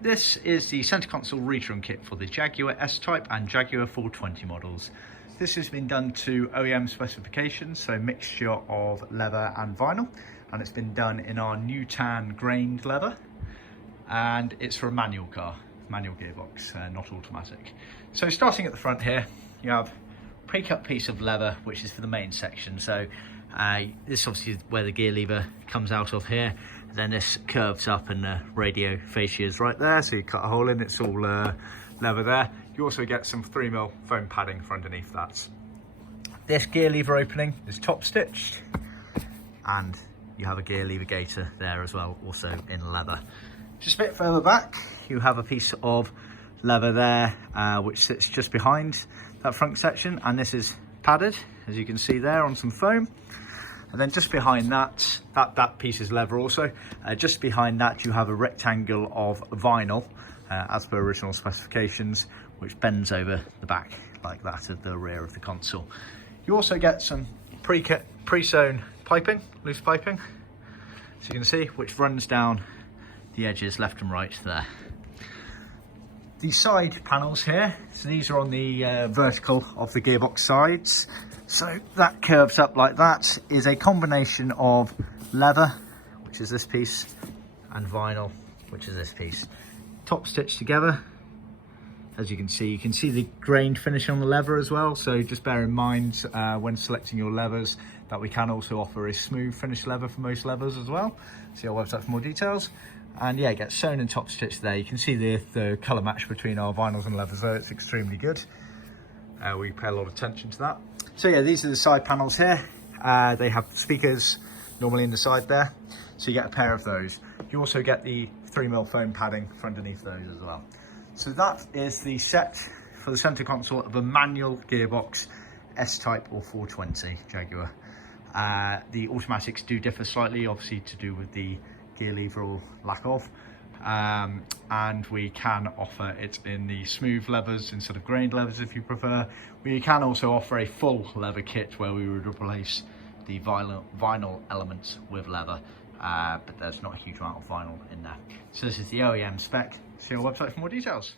This is the centre console retrim kit for the Jaguar S Type and Jaguar 420 models. This has been done to OEM specifications, so mixture of leather and vinyl, and it's been done in our new tan grained leather, and it's for a manual car, manual gearbox, not automatic. So starting at the front here, you have a pre-cut piece of leather, which is for the main section. So this obviously is where the gear lever comes out of here. Then this curves up and the radio fascia is right there, so you cut a hole in, it's all leather there. You also get some 3mm foam padding for underneath that. This gear lever opening is top stitched, and you have a gear lever gaiter there as well, also in leather. Just a bit further back, you have a piece of leather there, which sits just behind that front section, and this is padded, as you can see there, on some foam. And then just behind that, that piece is leather also. Just behind that, you have a rectangle of vinyl, as per original specifications, which bends over the back like that at the rear of the console. You also get some pre-sewn piping, loose piping, so you can see, which runs down the edges left and right there. The side panels here, so these are on the vertical of the gearbox sides. So that curves up like that, is a combination of leather, which is this piece, and vinyl, which is this piece. Top stitched together, as you can see the grained finish on the leather as well. So just bear in mind when selecting your leathers that we can also offer a smooth finish leather for most leathers as well. See our website for more details. And yeah, it gets sewn and top stitched there. You can see the colour match between our vinyls and leathers there. It's extremely good. We pay a lot of attention to that. So yeah, these are the side panels here. They have speakers normally in the side there, so you get a pair of those. You also get the 3mm foam padding for underneath those as well. So that is the set for the centre console of a manual gearbox S-Type or 420 Jaguar. The automatics do differ slightly, obviously to do with the gear lever or lack of. And we can offer it in the smooth leathers instead of grained leathers if you prefer. We can also offer a full leather kit where we would replace the vinyl elements with leather, but there's not a huge amount of vinyl in there. So this is the OEM spec. See our website for more details.